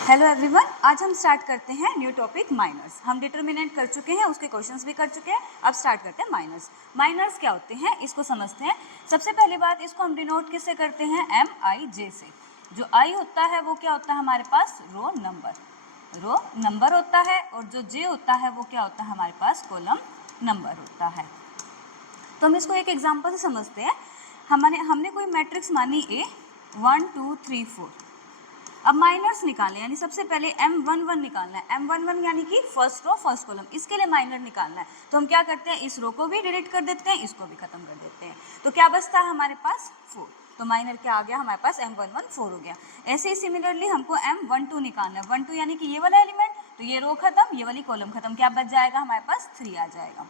Hello everyone, आज हम start करते हैं न्यू टॉपिक माइनर्स। हम डिटर्मिनेंट कर चुके हैं, उसके क्वेश्चंस भी कर चुके हैं। अब स्टार्ट करते हैं माइनर्स। माइनर्स क्या होते हैं इसको समझते हैं। सबसे पहली बात, इसको हम डिनोट किससे करते हैं? MIJ से। जो I होता है वो क्या होता है हमारे पास? रो नंबर होता है, और जो J होता है वो क्या होता है हमारे पास? कॉलम नंबर होता है। तो हम इसको एक एग्जाम्पल से समझते हैं। हमने कोई मैट्रिक्स मानी A 1 2 3 4। अब माइनर्स निकालने, यानी सबसे पहले M11 निकालना है। M11 यानी कि फर्स्ट रो फर्स्ट कॉलम, इसके लिए माइनर निकालना है। तो हम क्या करते हैं? इस रो को भी डिलीट कर देते हैं, इसको भी खत्म कर देते हैं। तो क्या बचता है हमारे पास? 4। तो माइनर क्या आ गया हमारे पास? M11 4 हो गया। ऐसे ही सिमिलरली हमको M12 निकालना है। 12 यानी कि ये वाला एलिमेंट, तो ये रो खत्म, ये वाली कॉलम खत्म। क्या बच जाएगा हमारे पास? 3 आ जाएगा।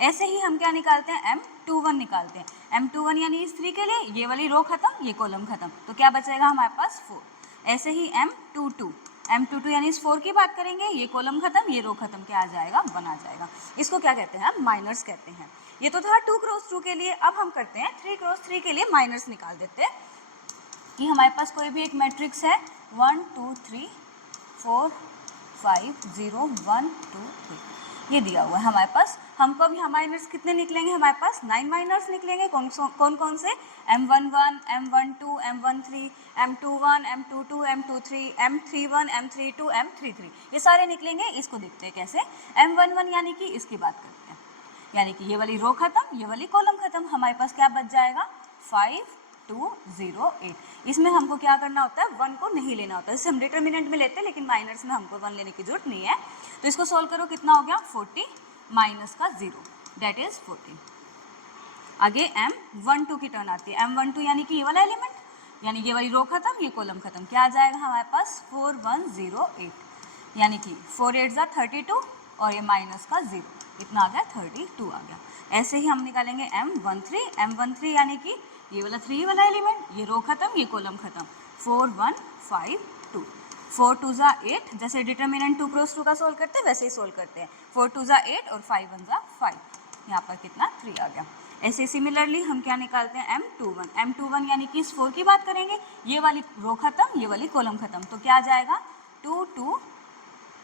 ऐसे ही हम क्या निकालते हैं? M21 निकालते हैं। M21 यानी इस 3 के लिए ये वाली रो खत्म, ये कॉलम खत्म। तो क्या बचेगा हमारे पास? 4। ऐसे ही M22 यानी इस 4 की बात करेंगे, ये कॉलम खत्म, ये रो खत्म। क्या आ जाएगा? 1 आ जाएगा। इसको क्या कहते हैं? माइनर्स कहते हैं। ये तो था 2 क्रॉस 2 के लिए। अब हम करते हैं 3 क्रॉस 3 के लिए माइनर्स निकाल देते हैं। कि हमारे पास कोई भी एक मैट्रिक्स है 1 2 3 4 5 0 1 2 3, ये दिया हुआ है हमारे पास। हमको अभी माइनर्स कितने निकलेंगे? हमारे पास 9 माइनर्स निकलेंगे। कौन कौन से? M11 M12 M13 M21 M22 M23 M31 M32 M33, ये सारे निकलेंगे। इसको देखते हैं कैसे। M11 यानी कि इसकी बात करते हैं, यानी कि ये वाली रो खत्म, ये वाली कॉलम खत्म। हमारे पास क्या बच जाएगा? 5 2 0 8। इसमें हमको क्या करना होता है? 1 को नहीं लेना होता है। जैसे हम डिटर्मिनेंट में लेते हैं, लेकिन माइनर्स में हमको 1 लेने की जरूरत नहीं है। तो इसको सोल्व करो, कितना हो गया? 40 माइनस का 0, डेट इज 14। आगे M12 की टर्न आती है। M12 यानी कि ये वाला एलिमेंट, यानी ये वाली रो खत्म, ये कॉलम खत्म। क्या आ जाएगा हमारे पास? 4 1 0 8, यानी कि 4 8 जा 32, और ये माइनस का 0, इतना आ गया 32 आ गया। ऐसे ही हम निकालेंगे M13 यानी कि ये वाला 3 वाला एलिमेंट, ये रो खत्म, ये कॉलम खत्म। 4 1 5 2, 4 2 जा 8, जैसे डिटर्मिनेंट 2 क्रॉस 2 का सोल्व करते हैं वैसे ही सोल्व करते हैं। 4 2 जा 8 और 5 1 जा 5, यहाँ पर कितना? 3 आ गया। ऐसे सिमिलरली हम क्या निकालते हैं? M21 यानी कि इस 4 की बात करेंगे, ये वाली रो खत्म, ये वाली कॉलम खत्म। तो क्या आ जाएगा? 2 2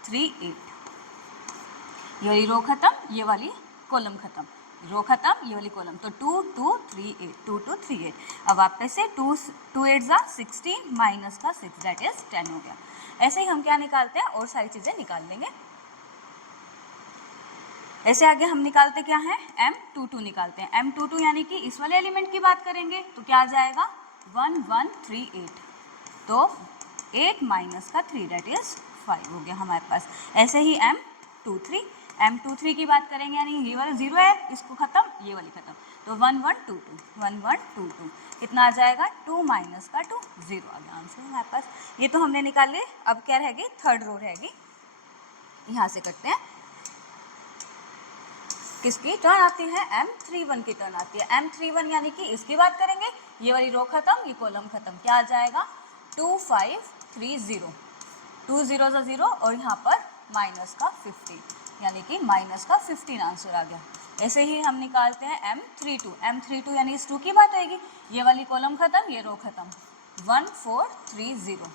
3 8, ये वाली रो खत्म, ये वाली कॉलम खत्म, रो खत्म, ये वाली कॉलम। तो 2 2 3 8 2 2 3 8। अब वापस से 2 8 जा 16 माइनस का 6, दैट इज 10 हो गया। ऐसे ही हम क्या निकालते हैं? और सारी चीज़ें निकाल लेंगे। ऐसे आगे हम निकालते क्या है? M22 निकालते हैं। M22 यानी कि इस वाले एलिमेंट की बात करेंगे, तो क्या आ जाएगा? 1 1 3 8, तो 8 माइनस का 3, दैट इज 5 हो गया हमारे पास। ऐसे ही M23 की बात करेंगे, यानी ये वाला 0 है, इसको खत्म, ये वाली खत्म। तो 1 1 2 2 1 1 2 2, कितना आ जाएगा? 2 माइनस का 2, 0 आ गया आंसर हमारे पास। ये तो हमने निकाले। अब क्या रहेगी? थर्ड रो रहेगी। यहाँ से करते हैं। किसकी टर्न आती है? M31 की टर्न आती है। M31 यानी कि इसकी बात करेंगे, ये वाली रो खत्म, ये कॉलम खत्म। क्या आ जाएगा? 2 5 3 0, 2 0 जा 0, और यहाँ पर माइनस का 15, यानी कि माइनस का 15 आंसर आ गया। ऐसे ही हम निकालते हैं M32 यानी इस 2 की बात आएगी, ये वाली कॉलम खत्म, ये रो खत्म। 1 4 3 0,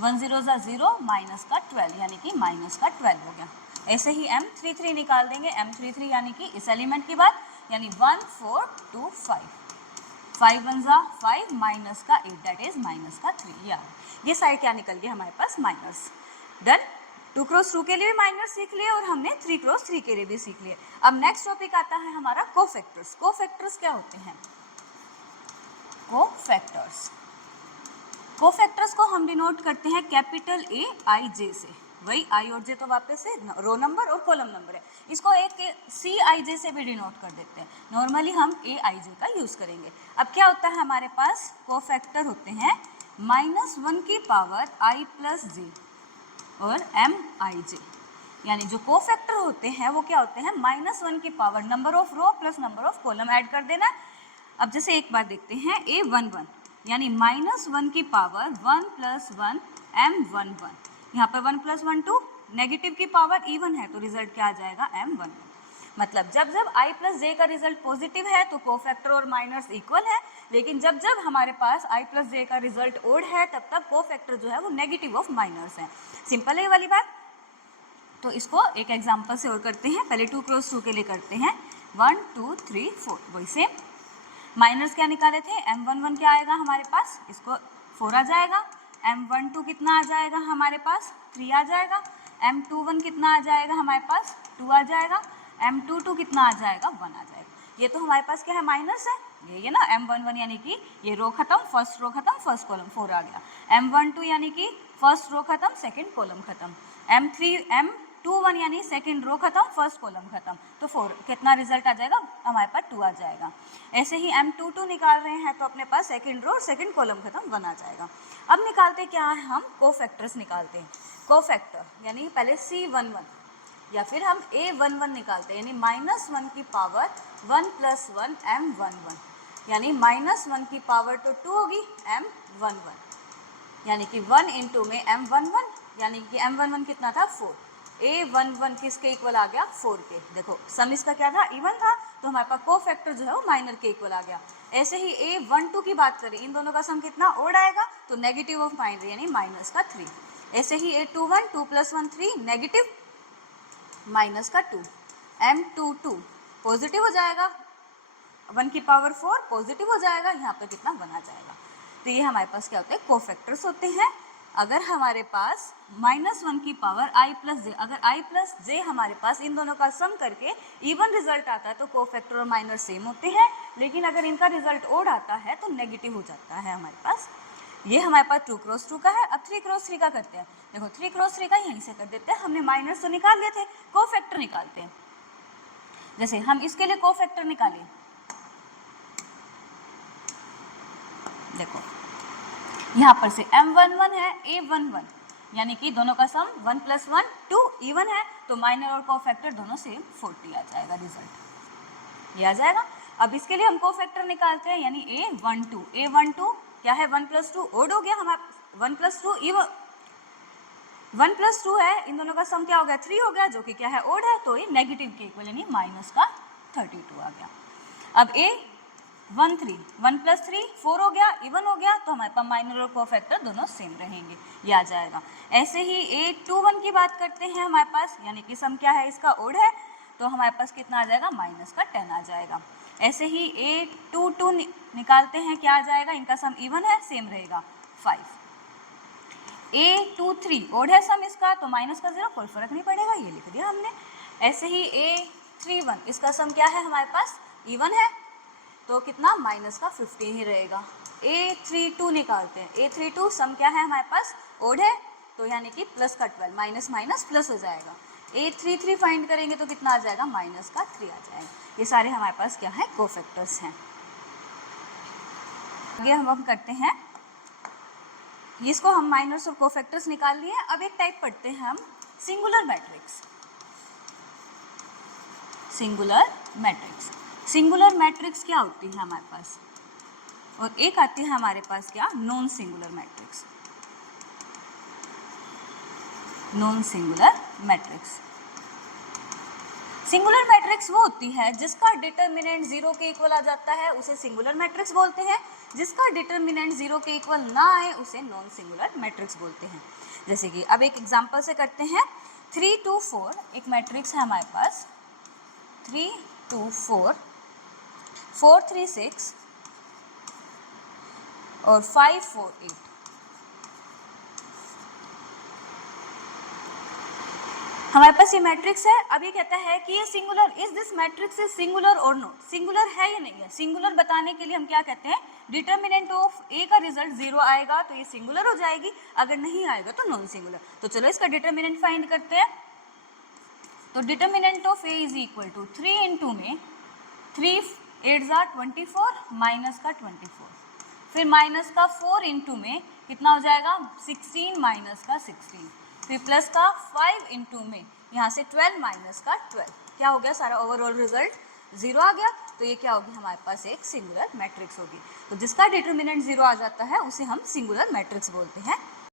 1 0 जा 0, माइनस का 12, यानी कि माइनस का 12 हो गया। ऐसे ही M33 निकाल देंगे। M33 यानी कि इस एलिमेंट की बात, यानी 1 4 2 5, 5 1 जा 5, माइनस का 8, दैट इज माइनस का 3। या ये साइड क्या निकल गया हमारे पास? माइनस। डन। 2 क्रॉस 2 के लिए भी माइनस सीख लिए, और हमने 3 क्रॉस 3 के लिए भी सीख लिए। अब नेक्स्ट टॉपिक आता है हमारा कोफैक्टर्स। कोफैक्टर्स क्या होते हैं? कोफैक्टर्स को हम डिनोट करते हैं कैपिटल AIJ से। वही I और J तो वापस से रो नंबर और कॉलम नंबर है। इसको एक CIJ से भी डिनोट कर देते हैं। नॉर्मली हम AIJ का यूज़ करेंगे। अब क्या होता है हमारे पास? कोफैक्टर होते हैं -1 की पावर I प्लस J और MIJ। यानी जो कोफैक्टर होते हैं वो क्या होते हैं? -1 की power number of row plus number of column add कर देना। अब जैसे एक बार देखते हैं, A11 यानी -1 की पावर 1 + 1 M11, यहाँ पर 1 + 1 2, नेगेटिव की पावर इवन है, तो रिजल्ट क्या आ जाएगा? M11। मतलब जब जब i प्लस जे का रिजल्ट पॉजिटिव है तो कोफैक्टर और माइनस इक्वल है, लेकिन जब जब हमारे पास i प्लस जे का रिजल्ट ओड है तब तब कोफैक्टर जो है वो नेगेटिव ऑफ माइनस है। सिंपल है ये वाली बात। तो इसको एक एग्जांपल से और करते हैं, पहले 2 क्रॉस 2 के लिए करते हैं, 1 2 3 4, वही सेम। माइनस क्या निकाले थे, m11 क्या आएगा हमारे पास, इसको 4 आ जाएगा, m12 कितना आ जाएगा हमारे पास, 3 आ जाएगा, m21 कितना आ जाएगा हमारे पास, 2 आ जाएगा, m22 कितना आ जाएगा, 1 आ जाएगा। ये तो हमारे पास क्या है, माइनस है, ये ना m11 यानी कि ये रो खत्म, फर्स्ट रो खत्म, फर्स्ट कॉलम 4 आ गया, m12 यानी कि फर्स्ट रो खत्म, सेकंड कॉलम खत्म, m21 यानी सेकंड रो खत्म, फर्स्ट कॉलम खत्म, तो 4 कितना रिजल्ट आ जाएगा हमारे पास, 2 आ जाएगा। ऐसे ही m22 निकाल रहे हैं तो अपने पास सेकंड रो सेकंड कॉलम खत्म, 1 आ जाएगा। अब निकालते क्या है, हम कोफैक्टर्स निकालते हैं। कोफैक्टर यानी पहले C11 या फिर हम A11 निकालते हैं, यानी -1 की पावर 1 + 1 m11, यानी -1 की पावर तो 2 होगी, m11 यानी कि 1 इंटू में m11, यानी कि m11 कितना था, 4, A11 किसके इक्वल आ गया, 4 के। देखो सम इसका क्या था, इवन था, तो हमारे पास कोफैक्टर जो है वो माइनर के इक्वल आ गया। ऐसे ही A12 की बात करें, इन दोनों का सम कितना, ओड आएगा, तो नेगेटिव ऑफ माइनर यानी माइनस का 3। ऐसे ही A21 2 + 1 3, नेगेटिव माइनस का 2, m22 पॉजिटिव हो जाएगा, 1 की पावर 4 पॉजिटिव हो जाएगा, यहाँ पर कितना, 1 आ जाएगा। तो ये हमारे पास क्या होते हैं, कोफैक्टर्स होते हैं। अगर हमारे पास -1 की पावर i + j, अगर i + j हमारे पास इन दोनों का सम करके इवन रिजल्ट आता है तो कोफैक्टर और माइनर सेम होते हैं, लेकिन अगर इनका रिजल्ट ओड आता है तो नेगेटिव हो जाता है हमारे पास। ये हमारे पास 2 क्रॉस 2 का है। अब 3 क्रॉस 3 का करते हैं। देखो 3 क्रॉस 3 का यहीं से कर देते हैं, हमने माइनस तो निकाल लिए थे, कोफैक्टर निकालते हैं। जैसे हम इसके लिए कोफैक्टर निकालें, देखो यहाँ पर से m11 है, A11 यानी कि दोनों का सम 1 + 1 2 इवन है, तो माइनर और कोफैक्टर दोनों सेम 40 आ जाएगा रिजल्ट, ये आ जाएगा। अब इसके लिए हम कोफैक्टर निकालते हैं, यानी A12 क्या है, 1 + 2 ओड हो गया हमारा, 1 + 2 इवन, 1 + 2 है, इन दोनों का सम क्या हो गया, 3 हो गया, जो कि क्या है, ओड है, तो ये नेगेटिव के इक्वल यानी माइनस का 32 आ गया। अब A13 1 + 3 4 हो गया, इवन हो गया, तो हमारे पास माइनर और कोफैक्टर दोनों सेम रहेंगे, ये आ जाएगा। ऐसे ही A21 की बात करते हैं हमारे पास, यानी कि सम क्या है इसका, ओड है, तो हमारे पास कितना आ जाएगा, माइनस का 10 आ जाएगा। ऐसे ही A22 निकालते हैं, क्या आ जाएगा, इनका सम इवन है, सेम रहेगा 5। A23 ओड है सम इसका, तो माइनस का 0, कोई फर्क नहीं पड़ेगा, ये लिख दिया हमने। ऐसे ही A31 इसका सम क्या है हमारे पास, इवन है, तो कितना, माइनस का 15 ही रहेगा। A32 निकालते हैं, A32 सम क्या है हमारे पास, ओड है, तो यानी कि प्लस का 12, माइनस माइनस प्लस हो जाएगा। A33 फाइंड करेंगे तो कितना आ जाएगा, माइनस का 3 आ जाएगा। ये सारे हमारे पास क्या है, कोफैक्टर्स हैं। आगे हम करते हैं, इसको हम माइनर्स और कोफैक्टर्स निकाल लिए। अब एक टाइप पढ़ते हैं हम, singular matrix. Singular matrix, singular matrix क्या होती है हमारे पास, और एक आती है हमारे पास क्या, non singular matrix. Non singular matrix, singular matrix वो होती है जिसका डिटर्मिनेंट 0 के इक्वल आ जाता है, उसे सिंगुलर मैट्रिक्स बोलते हैं। जिसका डिटर्मिनेंट 0 के इक्वल ना आए उसे नॉन सिंगुलर मैट्रिक्स बोलते हैं। जैसे कि अब एक एग्जांपल से करते हैं, 3 2 4 एक मैट्रिक्स है हमारे पास, 3 2 4 4 3 6 और 5 4 8। हमारे पास ये मैट्रिक्स है। अब ये कहता है कि ये singular, is this matrix is singular और नॉट, सिंगुलर है या नहीं है। सिंगुलर बताने के लिए हम क्या कहते हैं, डिटर्मिनेंट ऑफ ए का रिजल्ट 0 आएगा तो ये सिंगुलर हो जाएगी, अगर नहीं आएगा तो नॉन सिंगुलर। तो चलो इसका डिटर्मिनेंट फाइंड करते हैं। तो determinant of A is equal to 3 into में 3 8 24 माइनस का 24, फिर माइनस का 4 इंटू में कितना हो जाएगा, 16 माइनस का 16, फिर प्लस का 5 इंटू में यहाँ से 12 माइनस का 12, क्या हो गया, सारा ओवरऑल रिजल्ट 0 आ गया। तो ये क्या होगी, हमारे पास एक सिंगुलर मैट्रिक्स होगी। तो जिसका डिटर्मिनेंट 0 आ जाता है उसे हम सिंगुलर मैट्रिक्स बोलते हैं।